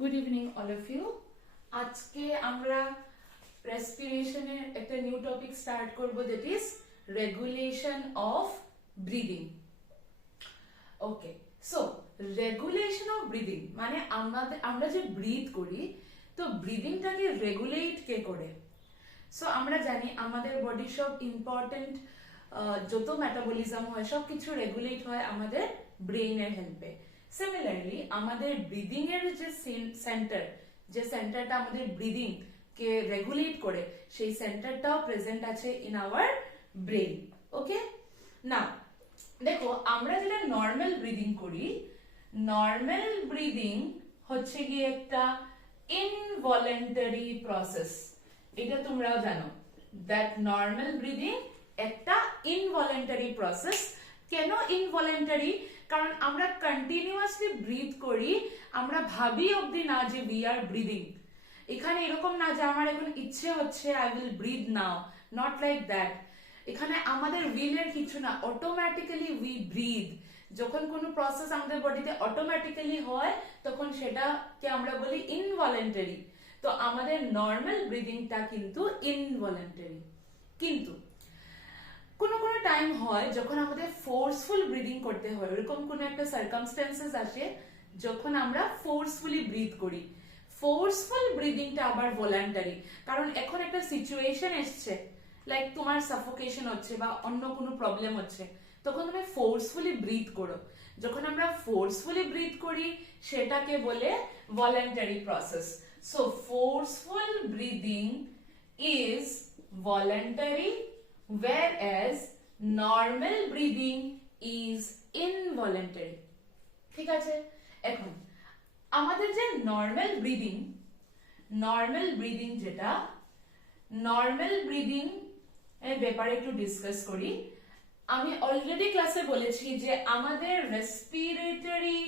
Good evening all of you. আজকে আমরা রেসপিরেশনের একটা নিউ টপিক স্টার্ট করব, that is regulation of breathing. Okay, so regulation of breathing মানে আমরা যে ব্রিথ করি, তো ব্রিদিংটাকে রেগুলেট কে করে? সো আমরা জানি আমাদের বডি সব ইম্পর্টেন্ট যত মেটাবলিজম হয় সব কিছু রেগুলেট হয় আমাদের ব্রেইনের হেল্পে। সিমিলারলি আমাদের ব্রিদিং এর যে সেন্টারটা আমাদের ব্রিদিং কে রেগুলেট করে, সেই সেন্টারটাও প্রেজেন্ট আছে ইন আওয়ার ব্রেইন। ওকে, না দেখো আমরা যেটা নর্মাল ব্রিদিং করি, নর্মাল ব্রিদিং হচ্ছে গিয়ে একটা ইনভলেন্টারি প্রসেস। এটা তোমরাও জানো দ্যাট নর্মাল ব্রিদিং একটা ইনভলেন্টারি প্রসেস। কেন ইনভলেন্টারি? কারণ আমরা কন্টিনিউয়াসলি ব্রিথ করি, আমরা ভাবি অবধি না যে উই আর ব্রিদিং। এখানে এরকম না যে আমার এখন ইচ্ছে হচ্ছে I will breathe now, not like that. এখানে আমাদের উইলের কিছু না, অটোমেটিক্যালি উই ব্রিথ। যখন কোনো প্রসেস আমাদের বডিতে অটোমেটিক্যালি হয় তখন সেটাকে আমরা বলি ইনভলেন্টারি। তো আমাদের নর্মাল ব্রিদিংটা কিন্তু ইনভলেন্টারি। কিন্তু কোনো কোনো টাইম হয় যখন আমাদের ফোর্সফুল ব্রিদিং করতে হয়, এরকম কোনো একটা সার্কামস্টেন্সেস আসে যখন আমরা ফোর্সফুলি ব্রিথ করি। ফোর্সফুল ব্রিদিংটা আবার ভলান্টারি, কারণ এখন একটা সিচুয়েশন এসছে, লাইক তোমার সাফোকেশন হচ্ছে বা অন্য কোনো প্রবলেম হচ্ছে, তখন তুমি ফোর্সফুলি ব্রিথ করো। যখন আমরা ফোর্সফুলি ব্রিথ করি সেটাকে বলে voluntary process. So forceful breathing is voluntary, whereas normal breathing is involuntary. ঠিক আছে, এখন আমাদের যে নর্মাল ব্রিদিং যেটা, নর্মাল ব্রিদিং এর ব্যাপারে একটু ডিসকাস করি। আমি অলরেডি ক্লাসে বলেছি যে আমাদের রেসপিরেটরি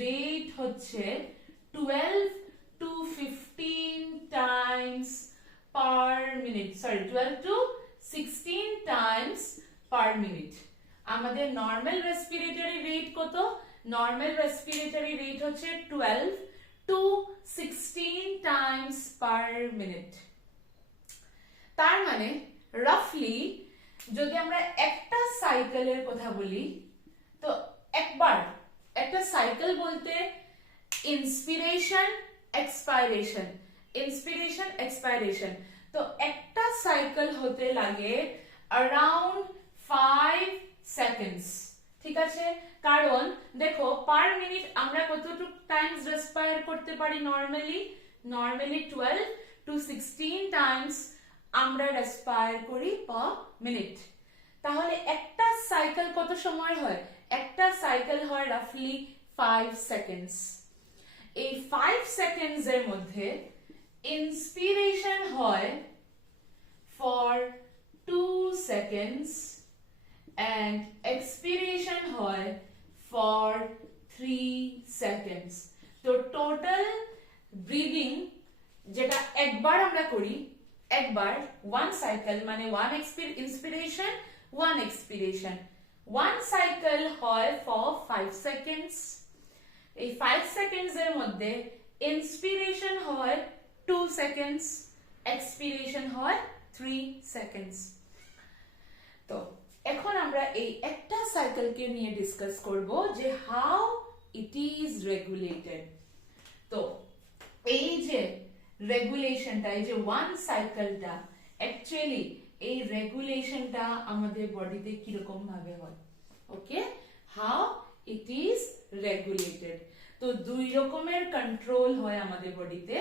রেট হচ্ছে 12 to 15 Times per minute, 12 to 16 Times per minute. আমাদের নর্মাল রেসপিরেটরি রেট কত? নর্মাল রেসপিরেটরি রেট হচ্ছে 12 to 16 টাইমস পার মিনিট। তার মানে রাফলি যদি আমরা একটা সাইকেলের কথা বলি, তো একবার একটা সাইকেল বলতে ইন্সপিরেশন এক্সপাইরেশন, ইন্সপিরেশন এক্সপাইরেশন, তো একটা সাইকেল হতে লাগে around 5 seconds। ঠিক আছে, কারণ দেখো পার মিনিট আমরা কতটুকু টাইমস রেসপায়ার করতে পারি নরমালি 12 to 16 টাইমস আমরা রেসপায়ার করি পার মিনিট। তাহলে একটা সাইকেল কত সময় হয়? একটা সাইকেল হয় রাফলি 5 seconds। এই 5 seconds এর মধ্যে ইন্সপিরেশন হয় for 2 seconds and expiration হয় for 3 seconds। তো টোটাল ব্রিদিং যেটা একবার আমরা করি, একবার one cycle মানে one inspiration one expiration, one cycle হয় for 5 seconds। এই 5 seconds এর মধ্যে ইন্সপিরেশন হয় 2 seconds, এক্সপিরেশন হয় 3 seconds। তো এখন আমরা এই একটা সাইকেলকে নিয়ে ডিসকাস করব যে হাউ ইট ইজ রেগুলেটেড। তো এই যে রেগুলেশনটা, এই যে ওয়ান সাইকেলটা, অ্যাকচুয়ালি এই রেগুলেশনটা আমাদের বডিতে কিরকম ভাবে হয়? ওকে, হাউ ইট ইজ রেগুলেটেড। তো দুই রকমের কন্ট্রোল হয় আমাদের বডিতে।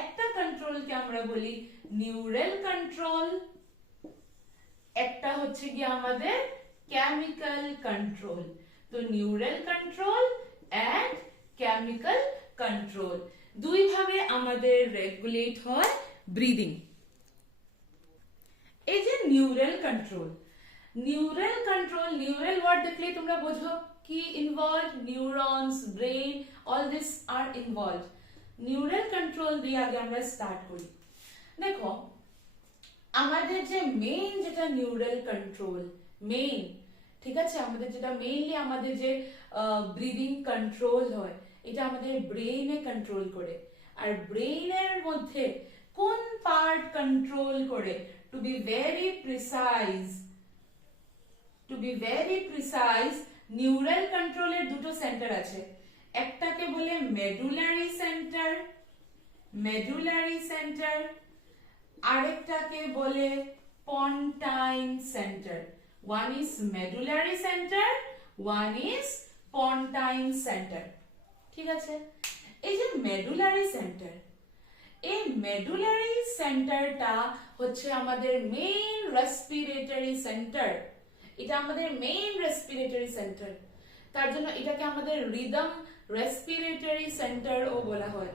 একটা কন্ট্রোলকে আমরা বলি নিউরাল কন্ট্রোল, একটা হচ্ছে কি আমাদের কেমিক্যাল কন্ট্রোল। তো neural control and chemical control দুই ভাবে আমাদের রেগুলেট হয় ব্রিদিং। এই যে নিউরাল কন্ট্রোল, নিউরাল ওয়ার্ড দেখলে তোমরা বোঝো কি involve? Neurons, brain, all this are involve. Neural control দিয়ে আগে আমরা স্টার্ট করি। দেখো আমাদের যে মেইন যেটা নিউরাল কন্ট্রোল, মেইন, ঠিক আছে, আমাদের যেটা মেইনলি আমাদের যে ব্রিদিং কন্ট্রোল হয়, এটা আমাদের ব্রেইনে কন্ট্রোল করে। আর ব্রেইনের মধ্যে কোন পার্ট কন্ট্রোল করে? To be very precise neural কন্ট্রোলের দুটো সেন্টার আছে। একটাকে বলে মেডুলারি সেন্টার, আরেকটাকে বলে পন্টাইন centre. One is medullary centre, one is পন্টাইন centre. ঠিক আছে? এই যে মেডুলারি সেন্টার, এই মেডুলারি সেন্টারটা হচ্ছে আমাদের মেইন রেসপিরেটরি সেন্টার। এটা আমাদের মেইন রেসপিরেটরি সেন্টার, তার জন্য এটাকে আমাদের রিদম রেসপিরেটরি সেন্টার ও বলা হয়।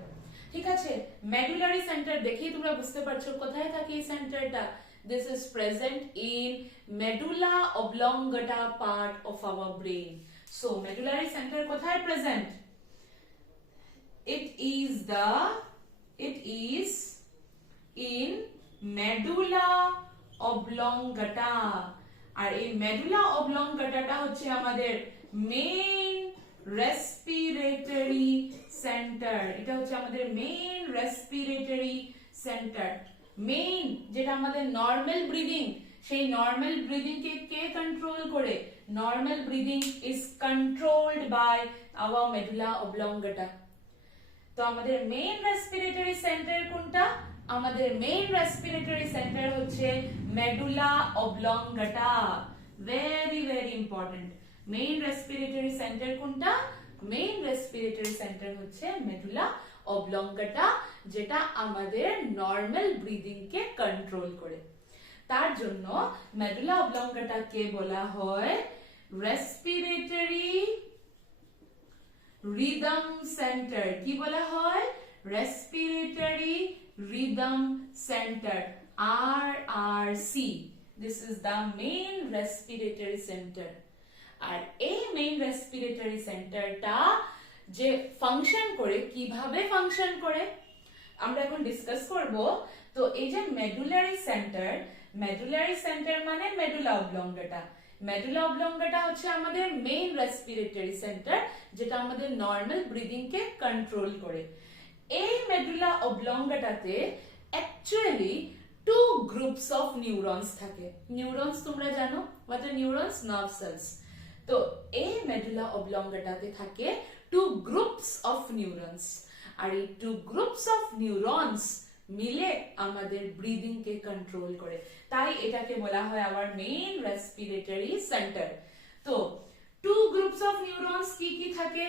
ঠিক আছে? মেডুলারি সেন্টার দেখেই তোমরা বুঝতে পারছো কোথায় থাকে এই সেন্টারটা। This is present in medulla oblongata part of our brain. So medullary center কোথায় present? It is in medulla oblongata. আর এই medulla oblongata টা হচ্ছে আমাদের মেইন রেসপিরেটরি সেন্টার। এটা হচ্ছে আমাদের মেইন রেসপিরেটরি সেন্টার। মেইন যেটা আমাদের নর্মাল ব্রিদিং, সেই নর্মাল ব্রিদিং কে কন্ট্রোল করে? Normal breathing is controlled by our medulla oblongata. তো আমাদের মেইন রেসপিরেটরি সেন্টার কোনটা? আমাদের মেইন রেসপিরেটরি সেন্টার হচ্ছে medulla oblongata. Very very important. Main respiratory centre কোনটা? মেইন রেসপিরেটরি সেন্টার হচ্ছে মেডুলা অবলংগাটা, যেটা আমাদের নর্মাল ব্রিদিং কে কন্ট্রোল করে। তার জন্য মেডুলা অবলংগাটা কে বলা হয় রেসপিরেটরি রিদম সেন্টার। কি বলা হয়? Respiratory rhythm centre, RRC। This is the main respiratory centre. আর এই মেইন রেসপিরেটরি সেন্টারটা যে ফাংশন করে, কিভাবে ফাংশন করে আমরা এখন ডিসকাস করব। তো এই যে মেডুলারি সেন্টার মানে মেডুলা অবলংগাটা। মেডুলা অবলংগাটা হচ্ছে আমাদের মেইন রেসপিরেটরি সেন্টার, যেটা আমাদের নর্মাল ব্রিদিং কে কন্ট্রোল করে। এই মেডুলা অবলংগাটাতে actually two groups of neurons থাকে। নিউরনস তোমরা জানো, what are neurons? Nerve cells. তো এই মেডুলা অবলংগাটাতে থাকে টু গ্রুপস অফ নিউরনস। আর এই টু গ্রুপস অফ নিউরনস মিলে আমাদের ব্রিদিং কে কন্ট্রোল করে, তাই এটাকে বলা হয় আওয়ার মেইন রেসপিরেটরি সেন্টার। তো টু গ্রুপস অফ নিউরনস কি কি থাকে?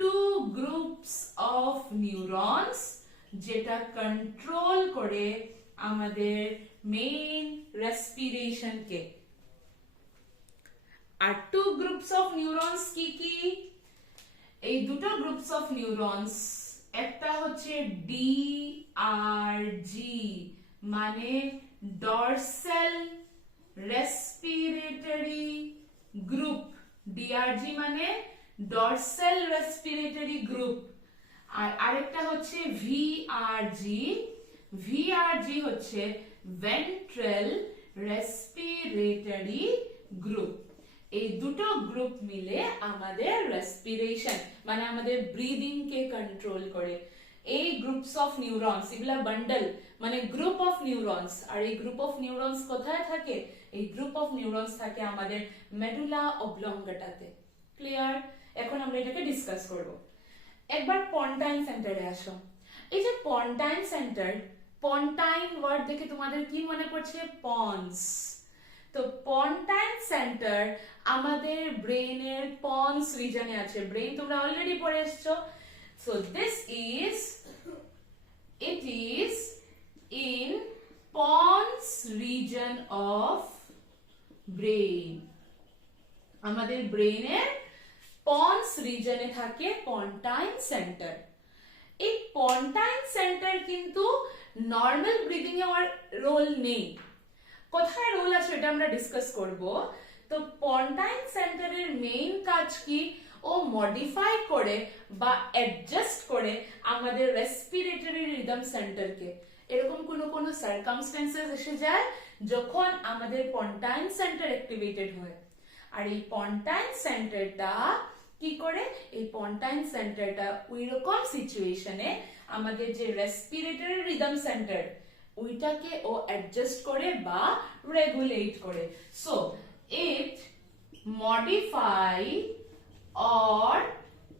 টু গ্রুপস অফ নিউরনস যেটা কন্ট্রোল করে আমাদের মেইন রেসপিরেশন কে। আর টু গ্রুপস অফ নিউরনস কি কি? এই দুটো গ্রুপস অফ নিউরনস, একটা হচ্ছে DRG মানে ডরসাল রেসপিরেটরি গ্রুপ। DRG মানে ডরসাল রেসপিরেটরি গ্রুপ। আর আরেকটা হচ্ছে VRG হচ্ছে ভেন্ট্রাল রেসপিরেটরি গ্রুপ। এই দুটো গ্রুপ মিলে আমাদের রেসপিরেশন মানে আমাদের ব্রিদিং কে কন্ট্রোল করে। এই গ্রুপস অফ নিউরনস, এগুলা বান্ডল মানে গ্রুপ অফ নিউরনস। আর এই গ্রুপ অফ নিউরনস কোথায় থাকে? এই গ্রুপ অফ নিউরনস থাকে আমাদের মেডুলা অবলংগাটাতে। ক্লিয়ার? এখন আমরা এটাকে ডিসকাস করব। একবার পন্টাইন সেন্টারে আসো। এই যে পন্টাইন সেন্টার, পন্টাইন ওয়ার্ড দেখে তোমাদের কি মনে পড়ছে? পন্স। তো পন্টাইন সেন্টার আমাদের ব্রেইনের পন্স রিজনে আছে। ব্রেইন তোমরা অলরেডি পড়ে এসছো। So it is in pons region of brain. আমাদের ব্রেইনের পন্স রিজনে থাকে পন্টাইন সেন্টার। এই পন্টাইন সেন্টার কিন্তু নর্মাল ব্রিদিং এ আর রোল নেই। কোথায় রোল আছে এটা আমরা ডিসকাস করব। তো পন্টাইন সেন্টারের মেইন কাজ কি? ও মডিফাই করে বা অ্যাডজাস্ট করে আমাদের রেসপিরেটরি রিদম সেন্টারকে। এরকম কোনো সার্কামস্টেন্সেস এসে যায় যখন আমাদের পন্টাইন সেন্টার অ্যাক্টিভেটেড হয়। আর এই পন্টাইন সেন্টারটা কি করে এই পন্টাইন সেন্টারটা ওইরকম সিচুয়েশনে আমাদের যে রেসপিরেটরি রিদম সেন্টার ওইটাকে ও অ্যাডজাস্ট করে বা রেগুলেট করে so it modify or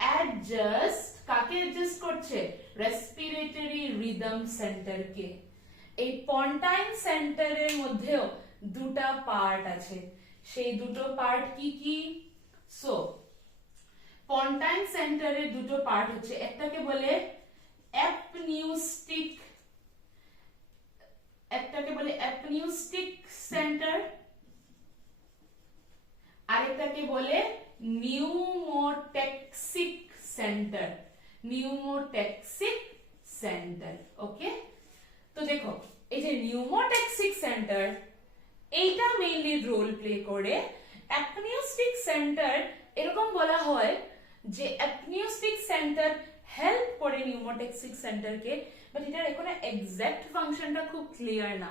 adjust কাকে অ্যাডজাস্ট করছে রেসপিরেটরি রিদম সেন্টারকে এই পন্টাইন সেন্টারের মধ্যেও দুটো পার্ট আছে সেই দুটো পার্ট কি কি সো পন্টাইন সেন্টারের দুটো পার্ট হচ্ছে একটাকে বলে অ্যাপনিউস্টিক সেন্টার আরেকটাকে বলে নিউমোট্যাক্সিক সেন্টার ওকে তো দেখো এই যে নিউমোট্যাক্সিক সেন্টার এইটা মেইনলি রোল প্লে করে অ্যাপনিউস্টিক সেন্টার এরকম বলা হয় যে অ্যাপনিউস্টিক সেন্টার হেল্প করে নিউমোট্যাক্সিক সেন্টারকে বাট এটার এখানে এক্সাক্ট ফাংশনটা খুব ক্লিয়ার না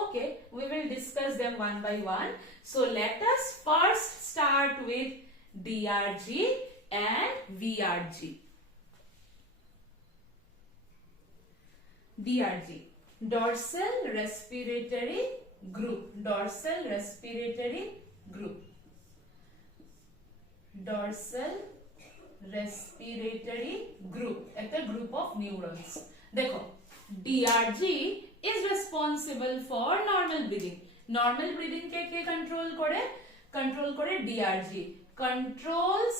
ওকে we will discuss them one by one so let us first start with DRG and VRG DRG dorsal respiratory group dorsal respiratory group একটা গ্রুপ অফ নিউরনস দেখো DRG is responsible for normal breathing K control করে DRG controls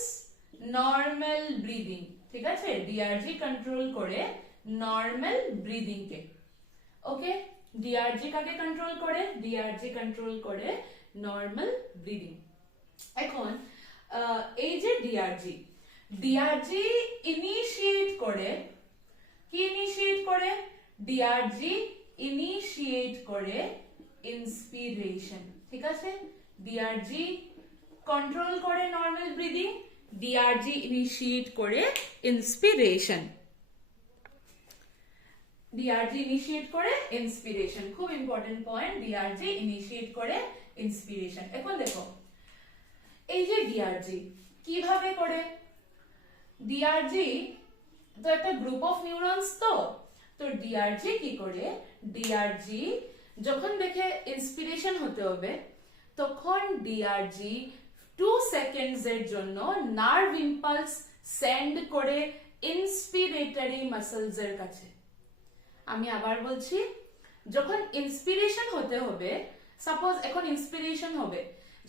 normal breathing ঠিক আছে DRG control করে normal breathing কে ওকে DRG কাকে control করে normal breathing এখন এই যে DRG ইনিশিয়েট করে DRG ইনিশিয়েট করে ইন্সপিরেশন ঠিক আছে DRG কন্ট্রোল করে নরমাল ব্রিদিং DRG ইনিশিয়েট করে ইন্সপিরেশন খুব ইম্পর্টেন্ট পয়েন্ট DRG ইনিশিয়েট করে ইন্সপিরেশন এখন দেখো এই যে DRG কিভাবে করে DRG তো একটা গ্রুপ অফ নিউরনস তো DRG কি করে DRG যখন দেখে ইন্সপিরেশন হতে হবে তখন DRG 2 সেকেন্ডস এর জন্য নার্ভ ইম্পালস সেন্ড করে ইন্সপিরেটরি মাসলস এর কাছে আমি আবার বলছি যখন ইন্সপিরেশন হতে হবে সাপোজ এখন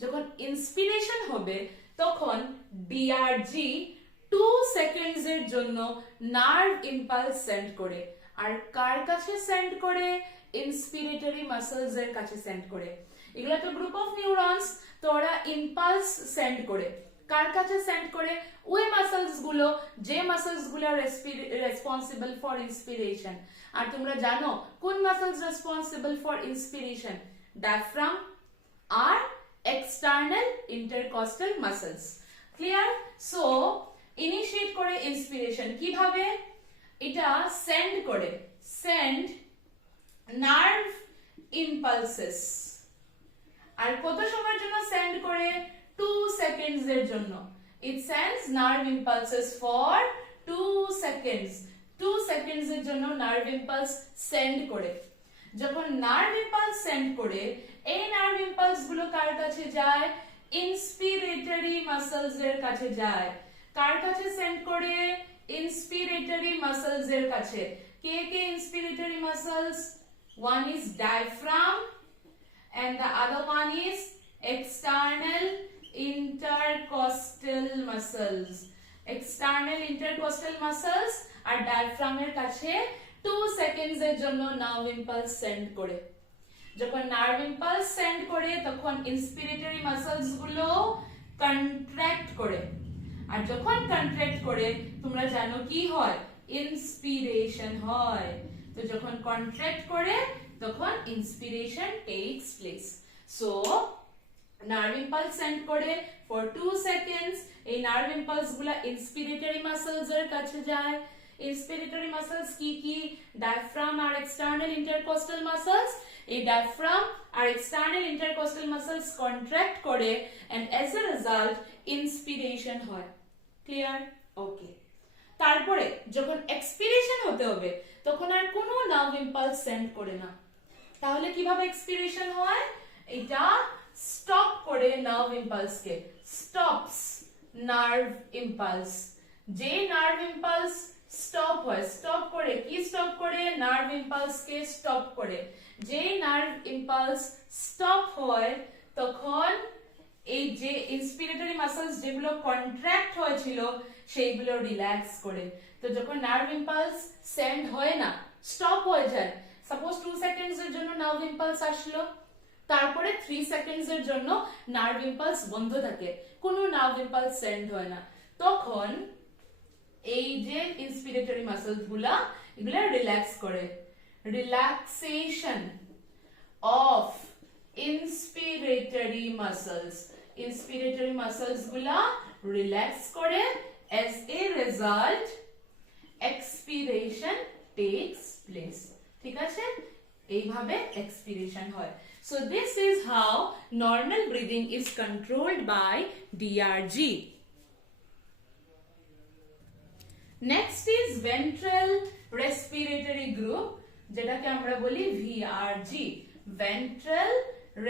যখন ইন্সপিরেশন হবে তখন DRG 2 সেকেন্ডস এর জন্য নার্ভ ইম্পালস সেন্ড করে আর কার কাছে সেন্ড করে ইন্সপিরেটরি মাসলস এর কাছে সেন্ড করে এগুলা তো গ্রুপ অফ নিউরনস তো ওরা ইম্পালস সেন্ড করে কার কাছে সেন্ড করে ওই মাসলস গুলো যে মাসলস গুলো রেসপন্সিবল ফর ইন্সপিরেশন আর তোমরা জানো কোন muscles responsible for inspiration diaphragm আর external intercostal muscles clear so initiate করে ইন্সপিরেশন কিভাবে এটা সেন্ড নার্ভ ইম্পালসেস আর কত সময়ের জন্য সেন্ড করে 2 সেকেন্ডস এর জন্য it sends nerve impulses for 2 seconds 2 seconds এর জন্য নার্ভ ইম্পালস সেন্ড করে যখন নার্ভ ইম্পালস সেন্ড করে এই নার্ভ ইম্পালস গুলো কার কাছে যায় ইন্সপিরেটরি মাসলস এর কাছে যায় কার কাছে সেন্ড করে ইন্সপিরেটরি মাসলস এর কাছে কে ইন্সপিরেটরি muscles one is diaphragm and the other one is external intercostal muscles আর diaphragm এর কাছে 2 সেকেন্ডস এর জন্য নার্ভ ইম্পালস সেন্ড করে যখন নার্ভ ইম্পালস সেন্ড করে তখন ইন্সপিরেটরি মাসলস গুলো কন্ট্রাক্ট করে আর যখন কন্ট্রাক্ট করে তোমরা জানো কি হয় ইন্সপিরেশন হয় তো যখন কন্ট্রাক্ট করে তখন inspiration takes place so nerve impulse send করে ফর 2 সেকেন্ডস এই নার্ভ ইম্পালস গুলা ইন্সপিরেটরি মাসলস এর কাছে যায় ইন্সপিরেটরি মাসলস কি ডায়াফ্রাম আর এক্সটার্নাল ইন্টারকস্টাল মাসলস এই ডায়াফ্রাম আর এক্সটার্নাল ইন্টারকস্টাল মাসলস কন্ট্রাক্ট করে and as a result inspiration হয় ক্লিয়ার? ওকে। তারপরে যখন এক্সপিরেশন হতে হবে তখন আর কোনো নার্ভ ইম্পালস সেন্ড করে না, তাহলে কিভাবে এক্সপিরেশন হয়? এটা স্টপ করে নার্ভ ইম্পালসকে, স্টপস নার্ভ ইম্পালস। যে নার্ভ ইম্পালস স্টপ হয়, স্টপ করে কি স্টপ করে? নার্ভ ইম্পালসকে স্টপ করে। যে নার্ভ ইম্পালস স্টপ হয় তখন এই যে ইন্সপিরেটরি মাসলস যেগুলো কন্ট্রাক্ট হয়েছিল সেইগুলো রিল্যাক্স করে। তো যখন নার্ভ ইম্পালস সেন্ড হয় না, স্টপ হয়ে যায়, সাপোজ 2 সেকেন্ডস এর জন্য নার্ভ ইম্পালস আসলো, তারপরে 3 সেকেন্ডস এর জন্য নার্ভ ইম্পালস বন্ধ থাকে, কোনো নার্ভ ইম্পালস সেন্ড হয় না, তখন এই যে ইন্সপিরেটরি মাসলস গুলা এগুলা রিল্যাক্স করে। রিল্যাক্সেশন অফ ইন্সপিরেটরি মাসলস, ইন্সপিরেটরি মাসলস গুলা রিল্যাক্স করে, as a result expiration takes place। ঠিক আছে, এইভাবে এক্সপিরেশন হয়। So this is how normal breathing is controlled by DRG. Next is ventral respiratory group, যেটাকে আমরা বলি VRG, ventral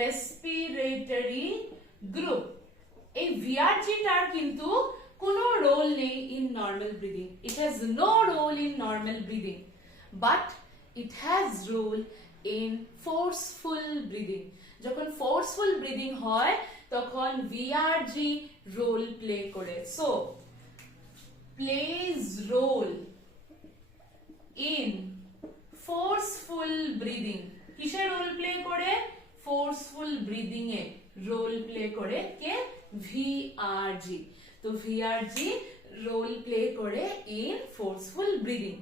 respiratory group। এই VRG টার কিন্তু কোনো রোল নেই in normal breathing, it has no role in normal breathing, but it has role in forceful breathing। যখন forceful breathing হয় তখন VRG রোল প্লে করে। So plays role in forceful breathing। কিসে রোল প্লে করে? forceful breathing এ role play করে কে? VRG। তো VRG role play করে in forceful breathing।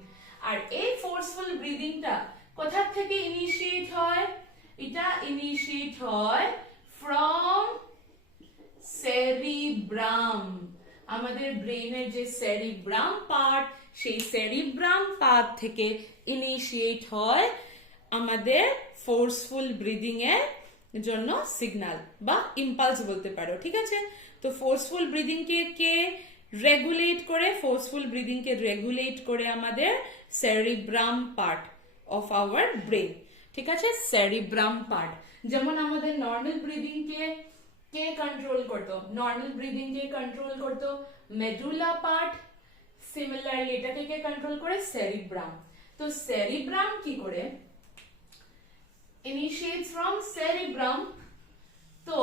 আর এই forceful breathingটা কোথা থেকে ইনিশিয়েট হয়? এটা ইনিশিয়েট হয় from cerebrum। আমাদের ব্রেইনের যে সেরিব্রাম পার্ট, সেই সেরিব্রাম পার্ট থেকে ইনিশিয়েট হয় আমাদের ফোর্সফুল ব্রিদিং এর জন্য সিগন্যাল বা ইম্পালস বলতে পারো। ঠিক আছে, তো ফোর্সফুল ব্রিদিং কে রেগুলেট করে, ফোর্সফুল ব্রিদিং কে রেগুলেট করে আমাদের cerebrum part of our brain. ঠিক আছে, সেরিব্রাম পার্ট। যেমন আমাদের নর্মাল ব্রিদিং কে কন্ট্রোল করতো? নর্মাল ব্রিদিং কে কন্ট্রোল করতো মেডুলা পার্ট, সিমিলারলি এটাকে কে কন্ট্রোল করে? সেরিব্রাম। তো সেরিব্রাম কি করে? initiates from cerebrum। তো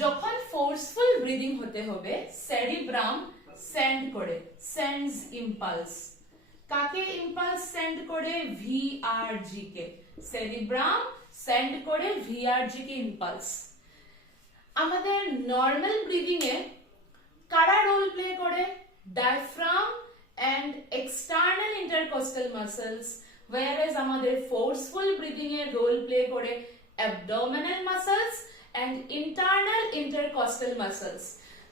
যখন ফোর্সফুল ব্রিদিং হতে হবে সেরিব্রাম সেন্ড করে, সেন্ডস ইম্পালস। কাকে ইম্পালস সেন্ড করে? ভিআরজি কে। সেরিব্রাম সেন্ড করে ভিআরজি কে ইম্পালস। আমাদের নর্মাল ব্রিদিং এ কারা রোল প্লে করে? Diaphragm and external intercostal muscles, whereas আমাদের ফোর্সফুল ব্রিদিং এর রোল প্লে করে abdominal muscles and internal intercostal muscles.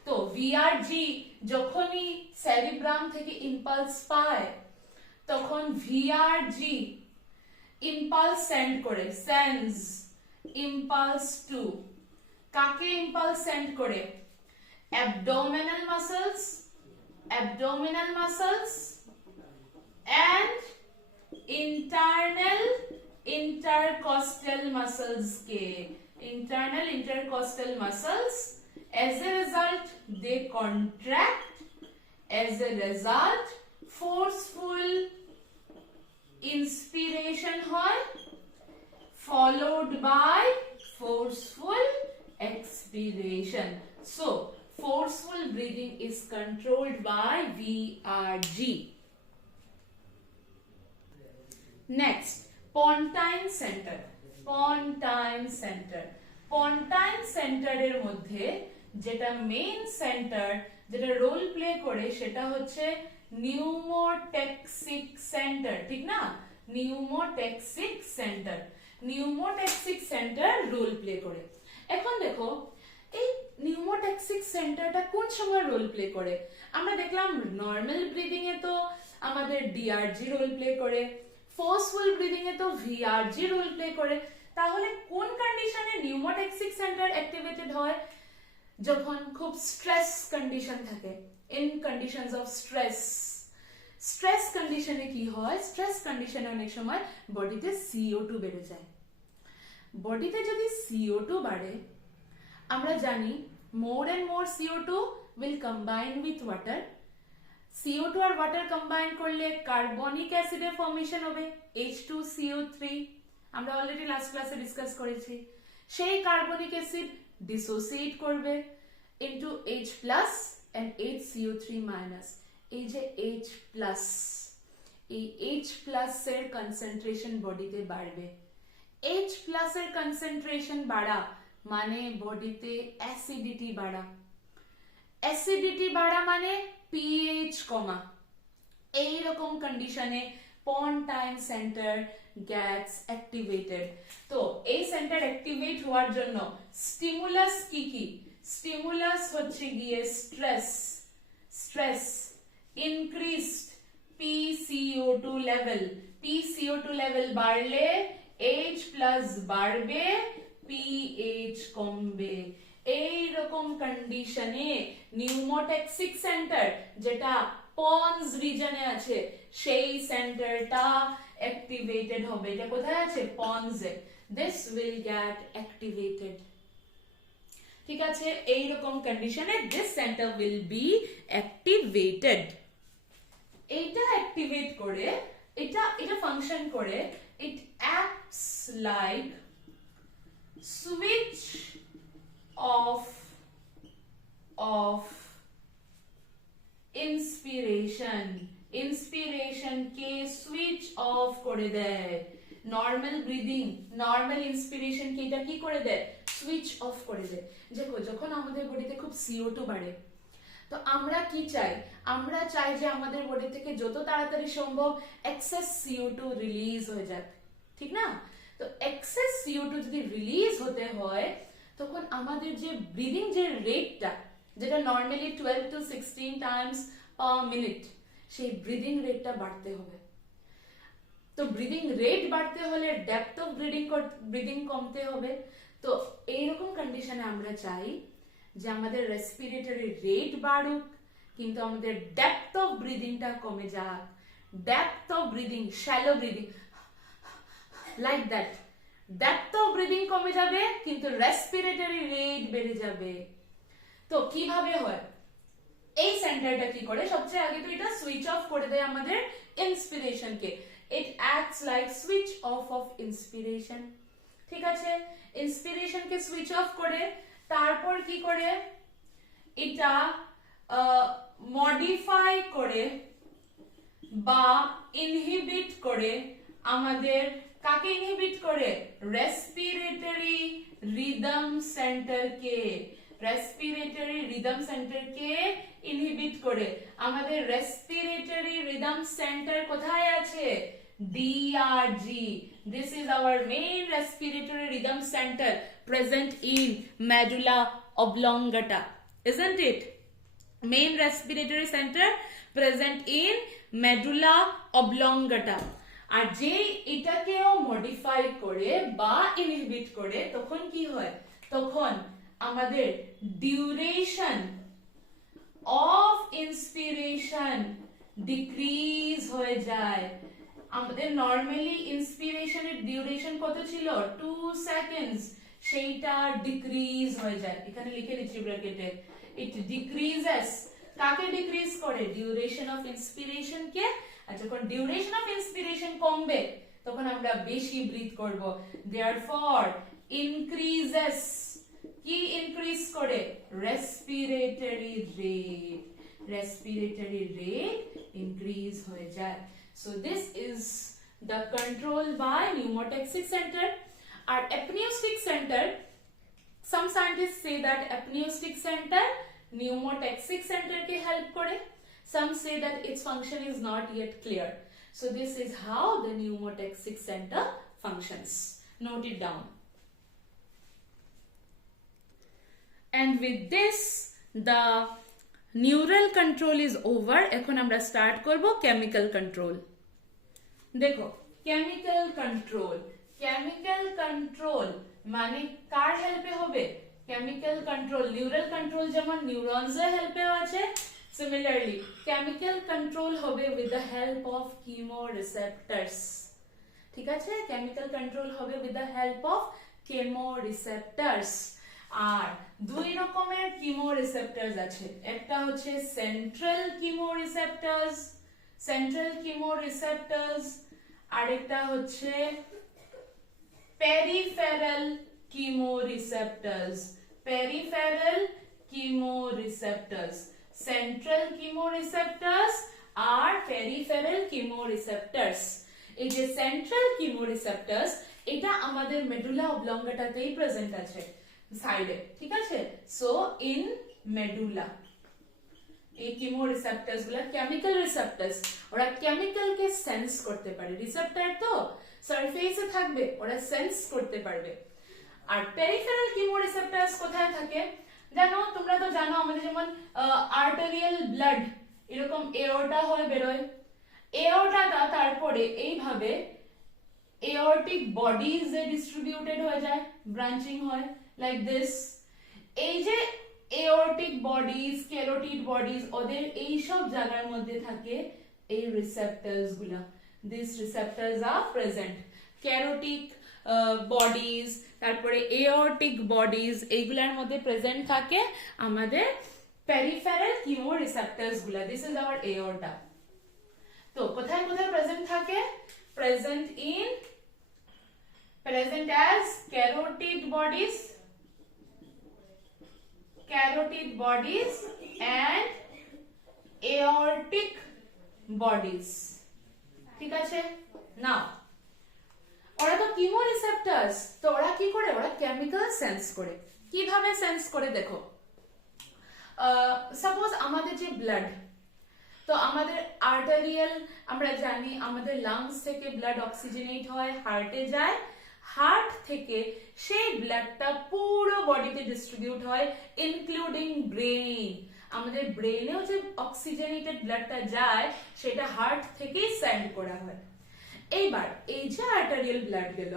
তো ভিআরজি যখনই সেরিব্রাম থেকে ইম্পালস পায় তখন ভিআরজি ইম্পালস সেন্ড করে, সেন্ডস ইম্পালস টু। কাকে ইম্পালস সেন্ড করে? Abdominal muscles, abdominal muscles and internal intercostal muscles के, internal intercostal muscles। as a result they contract, as a result forceful inspiration হয় followed by forceful expiration। so forceful breathing is controlled by VRG। Next পন্টাইন centre. পন্টাইন centre, পন্টাইন সেন্টারের মধ্যে যেটা main centre যেটা role play করে সেটা হচ্ছে নিউমোটেক্সিক centre. ঠিক না? নিউমোটেক্সিক সেন্টার, নিউমোটেক্সিক সেন্টার রোল প্লে করে। এখন দেখো এই নিউমোটেক্সিক সেন্টারটা কোন সময় রোল প্লে করে? আমরা দেখলাম নর্মাল ব্রিদিং এ তো আমাদের ডিআরজি রোল প্লে করে, ফোর্সফুল ব্রিদিং এ তো ভিআরজি রোল প্লে করে। তাহলে কোন কন্ডিশনে নিউমোটেক্সিক সেন্টার অ্যাক্টিভেটেড হয়? যখন খুব স্ট্রেস কন্ডিশন থাকে, in conditions of stress কন্ডিশনে কি হয়, স্ট্রেস কন্ডিশনে অনেক সময় বডিতে CO2 বেড়ে যায়। বডিতে যদি CO2 বাড়ে, আমরা জানি more and more CO2 will combine with water. CO2 আর ওয়াটার কম্বাইন করলে কার্বনিক অ্যাসিডের ফর্মেশন হবে H2CO3, আমরা অলরেডি লাস্ট ক্লাসে ডিসকাস করেছি। সেই কার্বনিক অ্যাসিড ডিসোসিয়েট করবে into H+ and HCO3-। এই যে H+, এই H+ এর কনসেন্ট্রেশন বডিতে বাড়বে। H+ এর কনসেন্ট্রেশন বাড়া মানে বডিতে অ্যাসিডিটি বাড়া। অ্যাসিডিটি বাড়া মানে pH কমা। এই রকম কন্ডিশনে পন্টাইন সেন্টার gets activated। তো এই সেন্টার অ্যাক্টিভেট হওয়ার জন্য স্টিমুলাস কি কি? স্টিমুলাস হচ্ছে গিয়ে stress, increased PCO2 level, PCO2 level বাড়লে H+ বাড়বে, pH কমবে। এই রকম কন্ডিশনে নিউমোটক্সিক সেন্টার যেটা পন্স রিজনে আছে সেই সেন্টারটা অ্যাক্টিভেটেড হবে। এটা কোথায় আছে? পন্সে। This will get activated। ঠিক আছে, এই রকম কন্ডিশনে this center will be activated। এটা অ্যাক্টিভেট করে এটা ফাংশন করে it acts like switch of inspiration K switch off করে দেয়। নর্মাল ব্রিদিং, নর্মাল ইন্সপিরেশন কে এটা কি করে দেয়? সুইচ অফ করে দেয়। দেখো, যখন আমাদের বডিতে খুব CO2 বাড়ে, তো আমরা কি চাই? আমরা চাই যে আমাদের বডি থেকে যত তাড়াতাড়ি সম্ভব এক্সেস CO2 রিলিজ হয়ে যাক, ঠিক না? তো এক্সেস CO2 যদি রিলিজ হতে হয়, তখন আমাদের যে ব্রিদিং যে রেটটা, যেটা normally 12 to 16 Times per minute, সেই ব্রিদিং রেটটা বাড়তে হবে। তো ব্রিদিং রেট বাড়তে হলে ডেপথ অফ ব্রিদিং কমতে হবে। তো এইরকম কন্ডিশনে আমরা চাই যে আমাদের রেসপিরেটরি রেট বাড়ুক, কিন্তু আমাদের ডেপথ অফ ব্রিদিংটা কমে যাক। Depth of breathing, shallow breathing, like that. Depth of breathing কমে যাবে কিন্তু রেসপিরেটরি রেট বেড়ে যাবে। তো কিভাবে হয়? এই সেন্টারটা কি করে? সবচেয়ে আগে তো এটা সুইচ অফ করে দেয় আমাদের ইন্সপিরেশনকে। It acts like switch off inspiration. ঠিক আছে, ইন্সপিরেশনকে সুইচ অফ করে তারপর কি করে? এটা মডিফাই করে বা ইনহিবিট করে আমাদের, কাকে ইনহিবিট করে? রেসপিরেটরি রিদম সেন্টারকে। রেসপিরেটরি রিদম সেন্টারকে ইনহিবিট করে। আমাদের রেসপিরেটরি রিদম সেন্টার কোথায় আছে? DRG. This is our main respiratory rhythm center present in medulla oblongata, isn't it? Main respiratory center present in medulla oblongata। আর যে এটাকেও মডিফাই করে বা ইনহিবিট করে, তখন কি হয়? তখন আমাদের ডিউরেশন অফ ইন্সপিরেশন ডিক্রিজ হয়ে যায়। আমাদের নরমালি ইন্সপিরেশনের ডিউরেশন কত ছিল? 2 সেকেন্ডস, সেইটা ডিক্রিজ হয়ে যায়। এখানে লিখে দিচ্ছি ব্র্যাকেটে, ইট ডিক্রিজেস। কাকে ডিক্রিজ করে? ডিউরেশন অফ ইন্সপিরেশন কে। আর যখন ডিউরেশন অফ ইন্সপিরেশন কমবে, তখন আমরা বেশি ব্রিথ করব। Therefore increases. কি ইনক্রিজ করে? Respiratory rate. Respiratory rate increase হয়ে যায়। So this is the control by pneumotaxic center. Our apneustic center, some scientists say that apneustic center pneumotaxic center ke help kore. Some say that its function is not yet clear. So this is how the pneumotaxic center functions. Note it down. And with this, the neural control is over. এখন আমরা start করব chemical control. দেখো, chemical control মানে কার হেল্পে হবে? Chemical control, neural control যেমন neurons এর হেল্পে আছে, Similarly, chemical control হবে with the help of chemoreceptors. ঠিক আছে, chemical control হবে with the help of chemoreceptors. আর দুই রকমের chemoreceptors আছে, একটা হচ্ছে central chemoreceptors, আরেকটা হচ্ছে peripheral chemoreceptors. Central chemoreceptors আর peripheral chemoreceptors. এই যে সেন্ট্রাল chemoreceptors, এটা আমাদের মেডুলা অবলঙ্গাটাতেই প্রেজেন্ট আছে সাইডে, ঠিক আছে। সো ইন মেডুলা এই chemoreceptors গুলা কেমিক্যাল রিসেপ্টরস, ওরা কেমিক্যালকে সেন্স করতে পারে। রিসেপ্টর তো সারফেসে থাকবে, ওরা সেন্স করতে পারবে। আর পেরিফেরাল chemoreceptors কোথায় থাকে জানো? তোমরা তো জানো আমাদের যেমন আর্টেরিয়াল ব্লাড এরকম এওর্টা হয়ে বেরোয়, এওর্টাটা তারপরে এইভাবে এওর্টিক বডিজ এ ডিস্ট্রিবিউটেড হয়ে যায়, ব্রাঞ্চিং হয় লাইক দিস। এই যে এওর্টিক বডিজ, ক্যারোটিড বডিজ, ওদের এই সব জায়গার মধ্যে থাকে এই রিসেপ্টরস গুলা। This receptors are present. Carotid bodies, তারপরে এওর্টিক বডিজ, এইগুলার মধ্যে প্রেজেন্ট থাকে আমাদের পেরিফেরাল chemoreceptors গুলা। This is our aorta. তো কোথায় কোথায় প্রেজেন্ট থাকে? Present as carotid bodies and aortic bodies, ঠিক আছে। নাও ওরা তো chemoreceptors, তো ওরা কি করে? ওরা কেমিক্যাল সেন্স করে। কিভাবে সেন্স করে দেখো, সাপোজ আমাদের যে ব্লাড, তো আমাদের আর্টারিয়াল, আমরা জানি আমাদের লাংস থেকে ব্লাড অক্সিজেনেট হয়, হার্টে যায়, হার্ট থেকে সেই ব্লাডটা পুরো বডিতে ডিস্ট্রিবিউট হয় ইনক্লুডিং ব্রেন। আমাদের ব্রেনেও যে অক্সিজেনেটেড ব্লাডটা যায় সেটা হার্ট থেকেই সেন্ড করা হয়। এইবার এই যে আর্টারিয়াল ব্লাড গেল,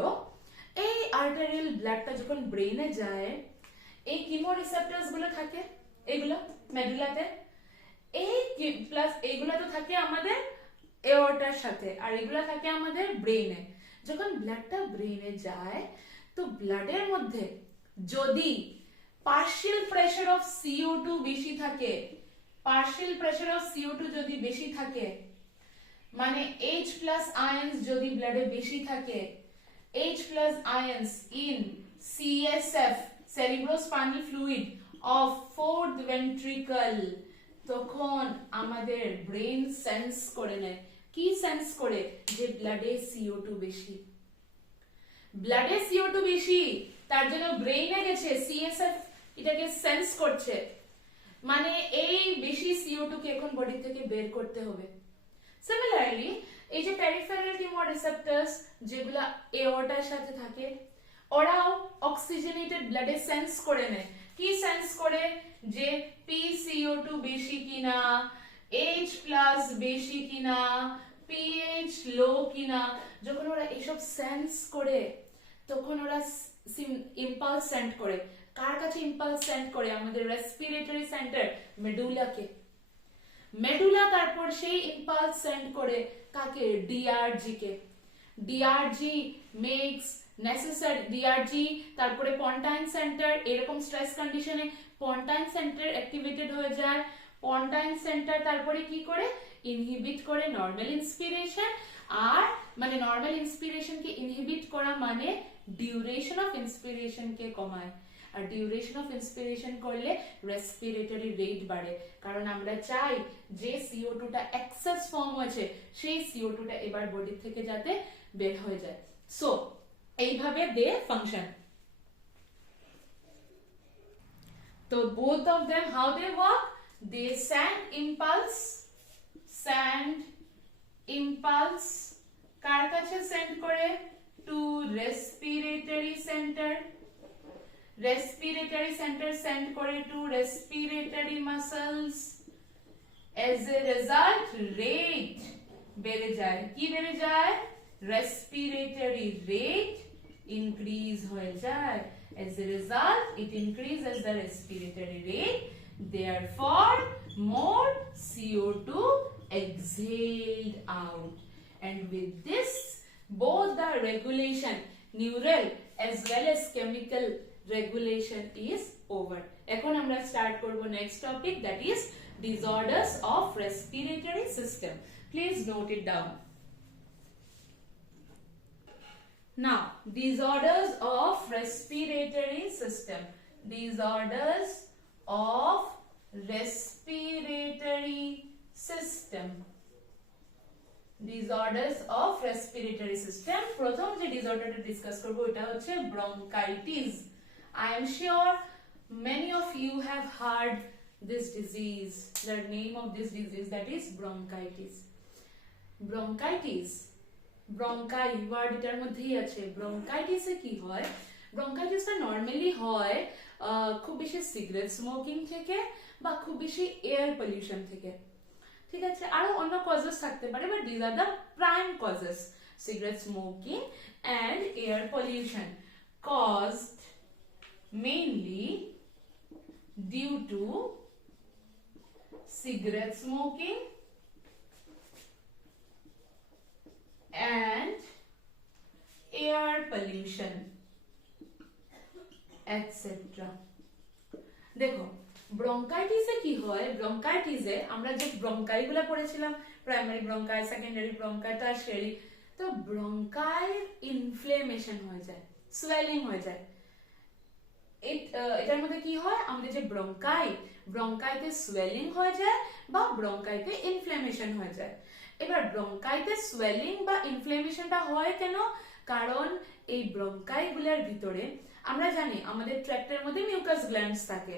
এই আর্টারিয়াল ব্লাডটা যখন ব্রেনে যায়, এই chemoreceptors গুলো থাকে, এগুলো মেডুলাতে, এই প্লাস এইগুলো তো থাকে আমাদের এওর্টার সাথে, আর এগুলো থাকে আমাদের ব্রেনে। যখন ব্লাডটা ব্রেনে যায়, তো ব্লাডের মধ্যে যদি পার্শিয়াল প্রেসার অফ CO2 বেশি থাকে, যদি বেশি থাকে, মানে H+ আয়ন্স যদি ব্লাডে বেশি থাকে, H+ আয়ন্স in CSF, cerebrospinal fluid of fourth ventricle, তখন আমাদের ব্রেন সেন্স করে নেয়। কি সেন্স করে? যে ব্লাডে CO2 বেশি, তার জন্য ব্রেইনে গেছে, CSF এটাকে সেন্স করছে, মানে এই বেশি CO2 কে এখন বডি থেকে বের করতে হবে। সিমিলারলি এই যে পেরিফেরাল chemoreceptors যেগুলা এওর্টার সাথে থাকে, ওরাও অক্সিজেনেটেড ব্লাডে সেন্স করে নেয়। কি সেন্স করে? যে PCO2 বেশি কিনা, H+ বেশি কিনা, pH লো কিনা। যখন ওরা এইসব সেন্স করে, তখন ওরা ইম্পালস সেন্ড করে। কার কাছে ইম্পালস সেন্ড করে? আমাদের রেসপিরেটরি সেন্টার মেডুলাকে। মেডুলা তারপর সেই ইম্পালস সেন্ড করে কাকে? DRG কে। DRG মেক্স নেসেসারি, DRG তারপরে পন্টাইন সেন্টার, এরকম স্ট্রেস কন্ডিশনে পন্টাইন সেন্টার অ্যাক্টিভেটেড হয়ে যায়। পন্টাইন সেন্টার তারপরে কি করে? ইনহিবিট করে নরমাল ইন্সপিরেশন। আর মানে নরমাল ইন্সপিরেশন কে ইনহিবিট করা মানে ডিউরেশন অফ ইন্সপিরেশন কে কমায়। আর ডিউরেশন অফ ইন্সপিরেশন করলে রেসপিরেটরি রেট বাড়ে, কারণ আমরা চাই যে CO2 টা এক্সেস ফর্ম হয়েছে সেই CO2 টা এবার বডি থেকে যাতে বের হয়ে যায়। সো এইভাবে দে ফাংশন। তো both of them how they work? They send impulse কার কাছে সেন্ড করে? টু রেসপিরেটরি সেন্টার সেন্ড করে to respiratory muscles. as a result rate বেড়ে যায়। কি বেড়ে যায়? রেসপিরেটরি রেট ইনক্রিজ হয়ে যায়। as a result it increases the respiratory rate, therefore more CO2 exhaled out. And with this, both the regulation, neural as well as chemical regulation is over. এখন আমরা start করব next topic, that is disorders of respiratory system. Please note it down. Now, disorders of respiratory system. Disorders of respiratory system. Disorders of respiratory system. প্রথম যে ডিসঅর্ডারটা discuss করব এটা হচ্ছে bronchitis. I am sure many of you have heard this disease, the name of this disease, that is bronchitis. Bronchitis, bronchi word এটার মধ্যেই আছে। bronchitis এ কি হয়? bronchitis টা নরমালি হয় খুব বেশি সিগারেট স্মোকিং থেকে বা খুব বেশি এয়ার পলিউশন থেকে। ঠিক আছে, আরো অন্য কজেস থাকতে পারে, but this are the prime causes. Cigarette smoking and air pollution caused mainly due to cigarette smoking and air pollution, etc. দেখো ব্রঙ্কাইটিস এ কি হয়? ব্রঙ্কাইটিস এ আমরা যে ব্রঙ্কাই গুলো পড়েছিলাম, প্রাইমারি ব্রঙ্কাই, সেকেন্ডারি ব্রঙ্কাই, টারশিয়ারি, তো ব্রঙ্কাই ইনফ্লেমেশন হয়ে যায়, সোয়েলিং হয়ে যায়। এটার মধ্যে কি হয়? আমাদের যে ব্রঙ্কাইতে সোয়েলিং হয়ে যায় বা ব্রঙ্কাইতে ইনফ্লেমেশন হয়ে যায়। এবার ব্রঙ্কাইতে সোয়েলিং বা ইনফ্লেমেশনটা হয় কেন? কারণ এই ব্রঙ্কাই গুলোর ভিতরে আমরা জানি আমাদের ট্র্যাক্টের মধ্যে মিউকাস গ্ল্যান্ডস থাকে।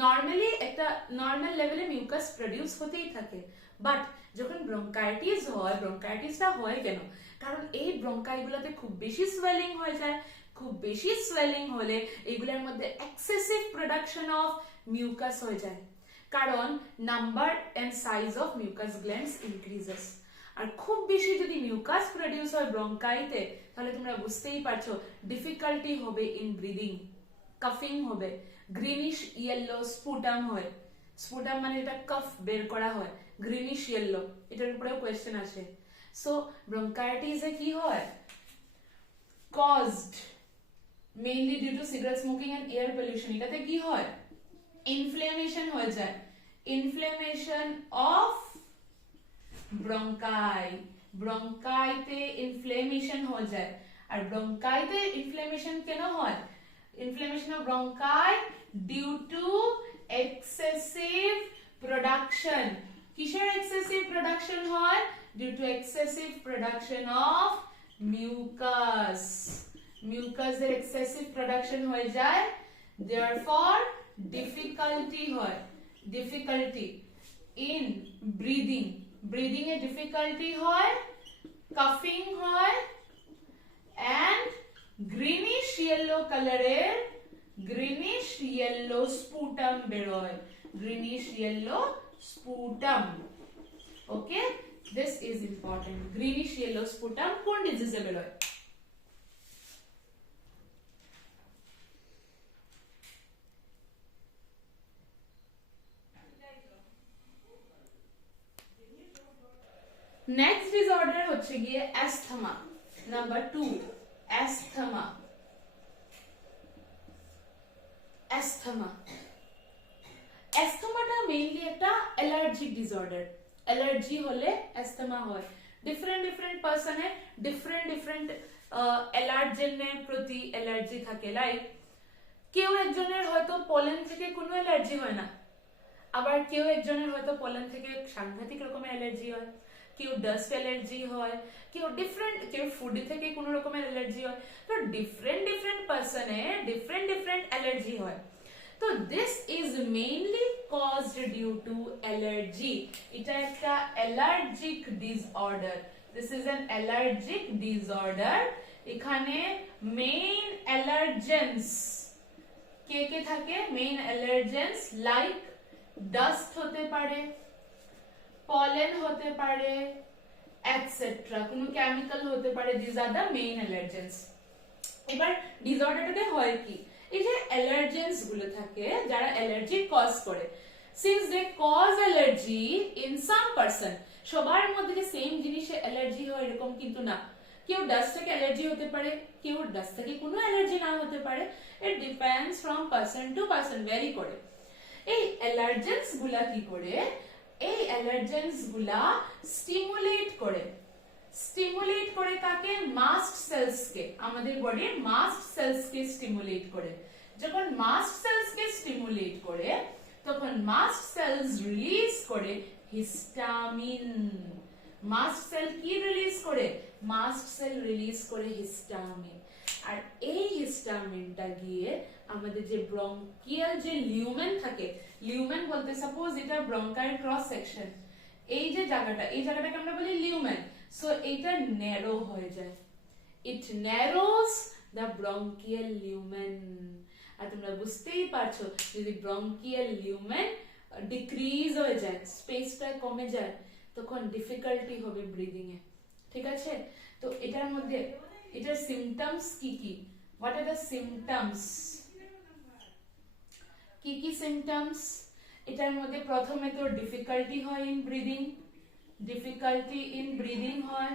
নরমালি একটা নরমাল লেভেলে মিউকাস প্রডিউস হতেই থাকে, বাট যখন ব্রঙ্কাইটিস হয়, ব্রঙ্কাইটিসটা হয় কেন? কারণ এই ব্রঙ্কাইগুলোতে খুব বেশি সোয়েলিং হয়ে যায়। খুব বেশি সোয়েলিং হলে এগুলোর মধ্যে এক্সেসিভ প্রোডাকশন অফ মিউকাস হয়ে যায়, কারণ number and size of mucus glands increases. আর খুব বেশি যদি মিউকাস প্রডিউস হয় ব্রঙ্কাইতে, তাহলে তোমরা বুঝতেই পারছো ডিফিকাল্টি হবে ইন ব্রিদিং, কাফিং হবে, গ্রিনিশ ইয়েলো স্পুটাম হয়। স্পুটাম মানে এটা কফ বের করা হয়, গ্রিনিশ ইয়েলো, এটার উপরেও কোয়েশ্চেন আসে। সো ব্রঙ্কাইটিস এ কি হয়? caused mainly due to cigarette smoking and air pollution. এটাতে কি হয়? ইনফ্লেমেশন হয়ে যায়, ইনফ্লেমেশন অফ ব্রঙ্কাই। ব্রঙ্কাইতে ইনফ্লেমেশন হয়ে যায়। আর ব্রঙ্কাইতে ইনফ্লেমেশন কেন হয়? Inflammation of bronchi due to excessive production. কিসের এক্সেসিভ প্রোডাকশন হয়? Due to excessive production of mucus. মিউকাসের এক্সেসিভ প্রোডাকশন হয়ে যায়, therefore ডিফিকাল্টি হয়, ডিফিকাল্টি ইন ব্রিদিং। ব্রিদিং এ ডিফিকাল্টি হয়, কাফিং হয়, এন্ড গ্রিনিশ ইয়েলো কালারের গ্রিনিশ ইয়েলো স্পুটাম বেরোয়, greenish yellow sputum. Okay, this is important. Greenish yellow sputum কোন ডিজিজে বেরোয়? নেক্সট ডিসঅর্ডার হচ্ছে গিয়ে অ্যাস্থমা। Number 2, asthma. অ্যাস্থমা, অ্যাস্থমাটা মেইনলি একটা অ্যালার্জিক ডিসঅর্ডার। অ্যালার্জি হলে অ্যাস্থমা হয়। ডিফারেন্ট পারসনের ডিফারেন্ট অ্যালার্জেনের প্রতি অ্যালার্জি থাকে। লাইক কেউ একজনের হয়তো পলেন থেকে কোনো অ্যালার্জি হয় না, আবার কেউ একজনের হয়তো পলেন থেকে সাংঘাতিক রকমের অ্যালার্জি হয়, কেউ ডাস্ট অ্যালার্জি হয়, কেউ ফুড থেকে কোনো রকমের অ্যালার্জি হয়। তো ডিফারেন্ট পারসনের ডিফারেন্ট অ্যালার্জি হয়। তো this is mainly caused due to allergy. এটা একটা allergic disorder. This is an allergic disorder. এখানে মেইন অ্যালার্জেন্স কে থাকে? মেইন অ্যালার্জেন্স লাইক ডাস্ট হতে পারে, পলেন হতে পারে, এটসেট্রা, কোনো কেমিক্যাল হতে পারে। This are the main allergens. এবার ডিসঅর্ডারটাতে হয় কি? এই যে অ্যালার্জেন্স গুলো থাকে যারা অ্যালার্জি কজ করে, since they cause allergy in some person. সবার মধ্যে যে সেম জিনিসে অ্যালার্জি হয় এরকম কিন্তু না, কেউ ডাস্ট থেকে অ্যালার্জি হতে পারে, কেউ ডাস্ট থেকে কোনো অ্যালার্জি না হতে পারে, it depends from person to person, vary করে। এই অ্যালার্জেন্স গুলা কি করে, এই অ্যালার্জেন্স গুলা স্টিমুলেট করে কাকে, মাস্ট সেলস কে, আমাদের বডির মাস্ট সেলস কে স্টিমুলেট করে। যখন মাস্ট সেলস কে স্টিমুলেট করে তখন মাস্ট সেলস রিলিজ করে হিস্টামিন। মাস্ট সেল কি রিলিজ করে, মাস্ট সেল রিলিজ করে হিস্টামিন। আর এই হিস্টামিনটা গিয়ে আমাদের যে ব্রঙ্কিয়াল যে লিউমেন থাকে, লিউমেন বলতে সাপোজ এটা ব্রঙ্কাইল ক্রস সেকশন, এই যে জায়গাটা, এই জায়গাটাকে আমরা বলি লিউমেন, সো এটা ন্যারো হয়ে যায়, ইট ন্যারোস দ্য ব্রঙ্কিয়াল লিউমেন। আর তোমরা বুঝতেই পারছো যদি ব্রঙ্কিয়াল লিউমেন ডিক্রিজ হয়ে যায়, স্পেসটা কমে যায়, তখন ডিফিকাল্টি হবে ব্রিদিং এ, ঠিক আছে? তো এটার মধ্যে এটার সিম্পটমস কি কি, হোয়াট আর দ্য সিম্পটমস, কি কি সিম্পটমস? এটার মধ্যে প্রথমে তো ডিফিকাল্টি হয় in breathing, difficulty in breathing হয়,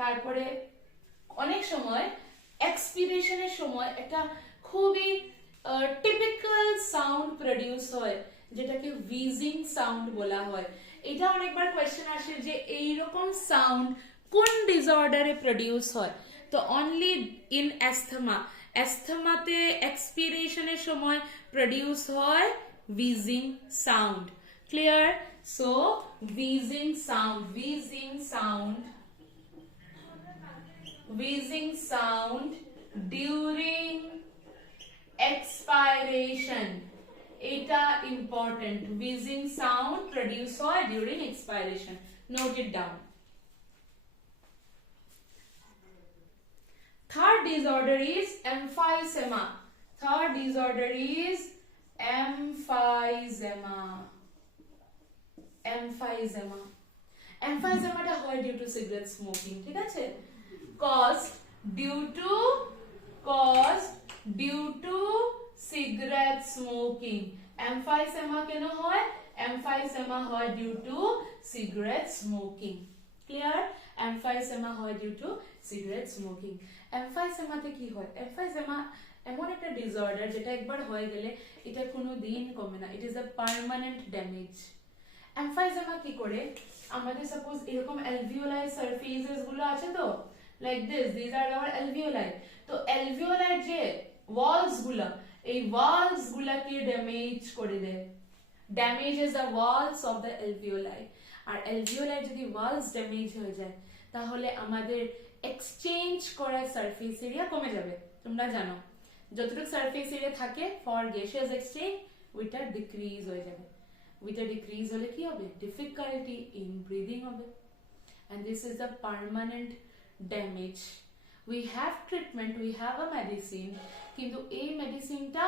তারপরে অনেক সময় এক্সপিরেশনের সময় একটা খুবই টিপিক্যাল সাউন্ড প্রডিউস হয় যেটাকে ভিজিং সাউন্ড বলা হয়। এটা অনেকবার কোয়েশ্চেন আসে যে এই রকম সাউন্ড কোন ডিসঅর্ডারে প্রডিউস হয়, তো অনলি ইন অ্যাস্থমা, অ্যাস্থমাতে এক্সপিরেশনের সময় প্রডিউস হয় wheezing sound, clear? So wheezing sound, wheezing sound during expiration, এটা important, wheezing sound produce হয় during expiration, note it down. Third disorder is emphysema, third disorder is emphysema, emphysemaটা হয় due to cigarette smoking, ঠিক আছে? caused due to cigarette smoking, emphysema কেন হয়, emphysema হয় due to cigarette smoking, clear? emphysema হয় due to cigarette smoking. emphysema তে কি হয়, emphysema এমন একটা ডিসঅর্ডার যেটা একবার হয়ে গেলে এটা কোনো দিন কমে না, it is a permanent damage. emphysema কি করে, আমাদের সাপোজ এরকম অ্যালভিওলাই সারফেসেস গুলো আছে, তো like this, these are our alveoli, তো alveoli যে walls গুলা, এই walls গুলাকে ড্যামেজ করে দেয়, damages the walls of the alveoli, আর alveoli যদি walls ড্যামেজ হয়ে যায় তাহলে আমাদের এক্সচেঞ্জ করা সারফেস এরিয়া কমে যাবে। তোমরা জানো যতটুকু সারফেস এরিয়া থাকে ফর গ্যাসিয়াস এক্সচেঞ্জ ওইটা ডিক্রিজ হয়ে যাবে, ওইটা ডিক্রিজ হলে কি হবে, ডিফিকাল্টি ইন ব্রিদিং হবে, and this is the permanent damage. We have treatment, we have a medicine, কিন্তু এই মেডিসিনটা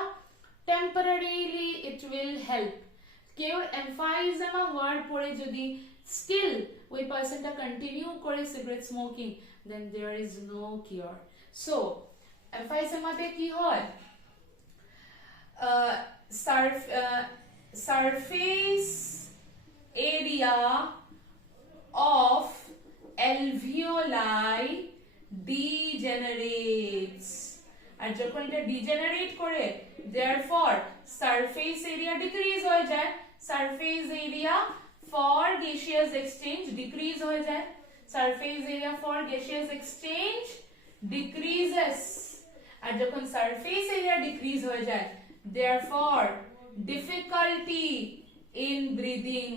temporarily it will help, কেউ emphysema হওয়ার পরে যদি still ওই পারসনটা কন্টিনিউ করে cigarette smoking, then there is no cure. So emphysema তে কি হয়, surface area of alveoli degenerates, আর যখন এটা ডিজেনারেট করে therefore surface area decrease হয়ে যায়, surface area for gaseous exchange decrease হয়ে যায়, surface area for gaseous exchange decreases, আর যখন surface area decrease হয়ে যায় therefore difficulty in breathing,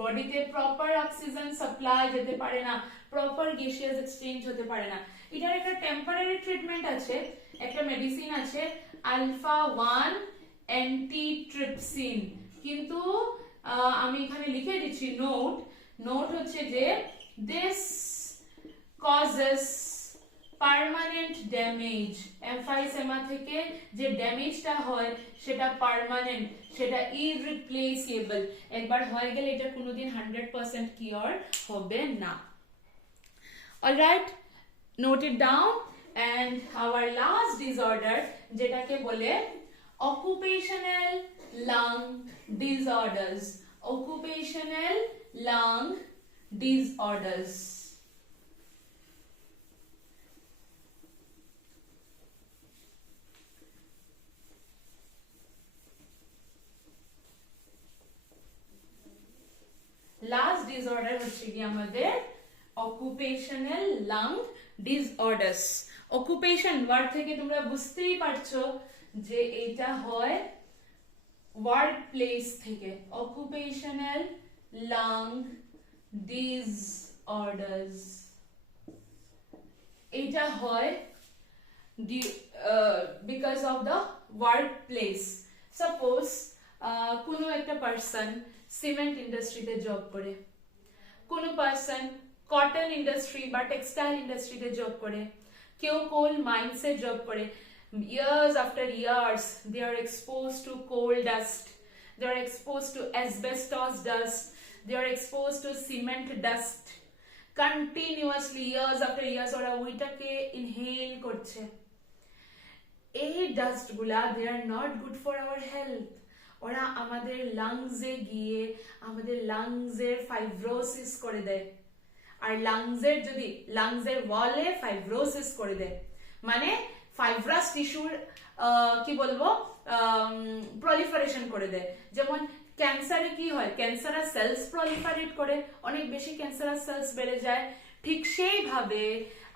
বডিতে প্রপার অক্সিজেন সাপ্লাই যেতে পারে না, প্রপার গ্যাসিয়াস এক্সচেঞ্জ হতে পারে না। এটার একটা টেম্পোরারি ট্রিটমেন্ট আছে, একটা মেডিসিন আছে আলফা 1 অ্যান্টিট্রিপসিন, কিন্তু আমি এখানে লিখে দিচ্ছি নোট হচ্ছে যে this causes permanent damage, emphysema থেকে যে ড্যামেজটা হয় সেটা পার্মানেন্ট, সেটা ইররিপ্লেসেবল, একবার হয়ে গেলে এটা কোনোদিন 100% কিওর হবে না। Alright, note it down, and our last disorder যেটাকে বলে occupational lung disorders. Occupational lung disorders. Last disorder হচ্ছে কি আমাদের occupational lung disorders. Occupation word থেকে তোমরা বুঝতেই পারছো যে এটা হয় ওয়ার্ক প্লেস থেকে। occupational lung disorders এটা হয় because of the workplace. Suppose কোনো একটা পারসন সিমেন্ট ইন্ডাস্ট্রিতে জব করে, কোনো পারসন কটন ইন্ডাস্ট্রি বা টেক্সটাইল ইন্ডাস্ট্রিতে জব করে, কেউ কোল মাইন্সে জব করে। Years after years they are exposed to coal dust, they are exposed to asbestos dust, they are exposed to cement dust continuously years after years ওরা ওইটাকে inhale করছে। এই dust গুলা they are not good for our health. ওরা আমাদের লাংসে গিয়ে আমাদের লাংসের fibrosis করে দেয়, আর লাংসের যদি লাংসের ওয়ালে ফাইব্রোসিস করে দেয় মানে ফাইব্রাস টিস্যুর কি বলবো প্রলিফারেশন করে দেয়। যেমন ক্যান্সারে কি হয়, ক্যান্সারাস সেলস প্রলিফারেট করে, অনেক বেশি ক্যান্সারাস সেলস বেড়ে যায়। ঠিক সেইভাবে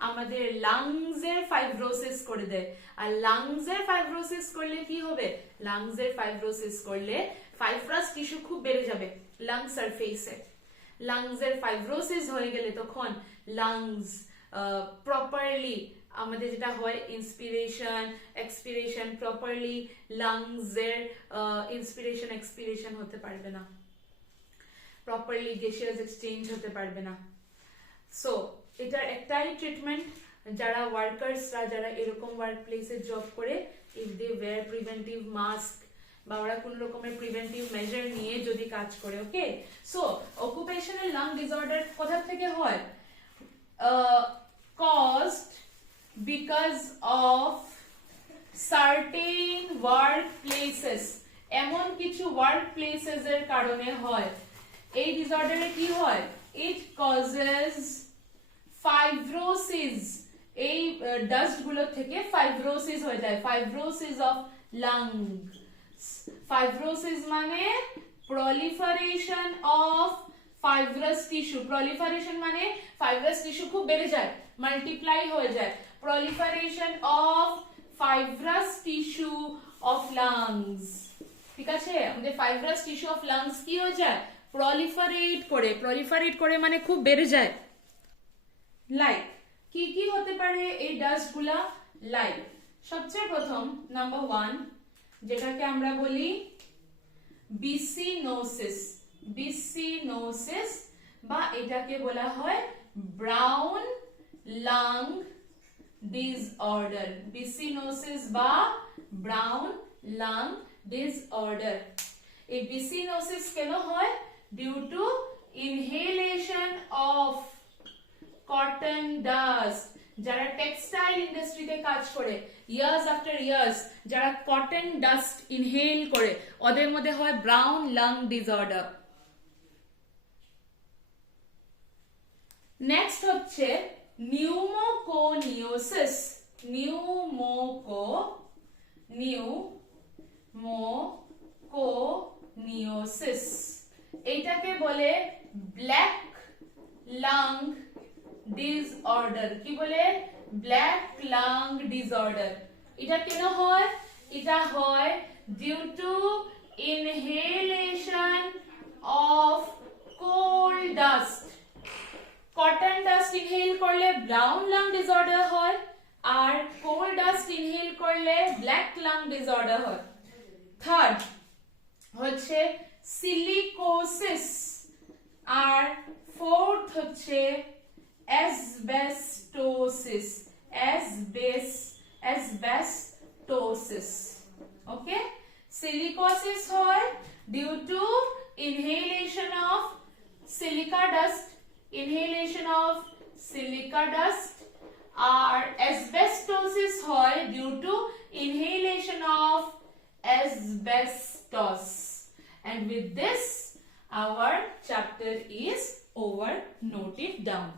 আমাদের লাংসের ফাইব্রোসিস করে দেয়। আর লাংসের ফাইব্রোসিস করলে কি হবে, লাংসের ফাইব্রোসিস করলে ফাইব্রাস টিস্যু খুব বেড়ে যাবে লাং সারফেসে। লাংসের ফাইব্রোসিস হয়ে গেলে তখন লাংস প্রপারলি আমাদের যেটা হয় ইন্সপিরেশন এক্সপিরেশন প্রপারলি লাংসের ইন্সপিরেশন এক্সপিরেশন হতে পারবে না, প্রপারলি গ্যাসিয়াস এক্সচেঞ্জ হতে পারবে না। সো এটার একটাই ট্রিটমেন্ট, যারা ওয়ার্কার্সরা যারা এরকম ওয়ার্ক প্লেসে জব করে, if they were preventive mask বা ওরা কোন রকমের প্রিভেন্টিভ মেজার নিয়ে যদি কাজ করে। ওকে, সো অকুপেশনাল লাং ডিসঅর্ডার কোথা থেকে হয়? caused because of certain workplaces, এমন কিছু ওয়ার্ক প্লেসেস এর কারণে হয়। এই ডিসঅর্ডারে কি হয়? it causes fibrosis, এই ডাস্ট গুলো থেকে ফাইব্রোসিস হয়ে যায়, ফাইব্রোসিস অফ লাংস। ফাইব্রোসিস মানে proliferation of fibrous tissue, proliferation মানে fibrous tissue খুব বেড়ে যায়, মাল্টিপ্লাই হয়ে যায়। proliferation of fibrous tissue of lungs, ঠিক আছে? আমাদের fibrous tissue of lungs কি হয়ে যায়? proliferate করে, proliferate করে মানে খুব বেড়ে যায়। লাইক কি কি হতে পারে এই ডাস্ট গুলা? লাইক সবচেয়ে প্রথম নাম্বার 1 যেটাকে আমরা বলি বিসিনোসিস, বিসিনোসিস বা এটাকে বলা হয় ব্রাউন লাং ডিসঅর্ডার, বিসিনোসিস বা ব্রাউন লাং ডিসঅর্ডার। এই বিসিনোসিস কেন হয়? Due to inhalation of cotton dust. যারা টেক্সটাইল ইন্ডাস্ট্রিতে কাজ করে ইয়ার্স আফটার ইয়ার্স, যারা কটন ডাস্ট ইনহেল করে, ওদের মধ্যে হয় ব্রাউন লাং ডিসঅর্ডার। নেক্সট হচ্ছে নিউমোকোনিওসিস, নিউমোকোনিওসিস। এইটাকে বলে ব্ল্যাক লাং ডিসঅর্ডার। কি বলে? Black lung disorder. এটা কেন হয়? এটা হয় due to inhalation of coal dust. Cotton dust inhale করলে ব্রাউন লাং ডিসঅর্ডার হয়, আর কোল ডাস্ট ইনহেল করলে ব্ল্যাক লাং ডিসঅর্ডার হয়। থার্ড হচ্ছে সিলিকোসিস, আর ফোর্থ হচ্ছে asbestosis, asbestosis. Okay, silicosis হয় due to inhalation of silica dust, inhalation of silica dust, আর asbestosis হয় due to inhalation of asbestos. And with this, our chapter is over. Note it down.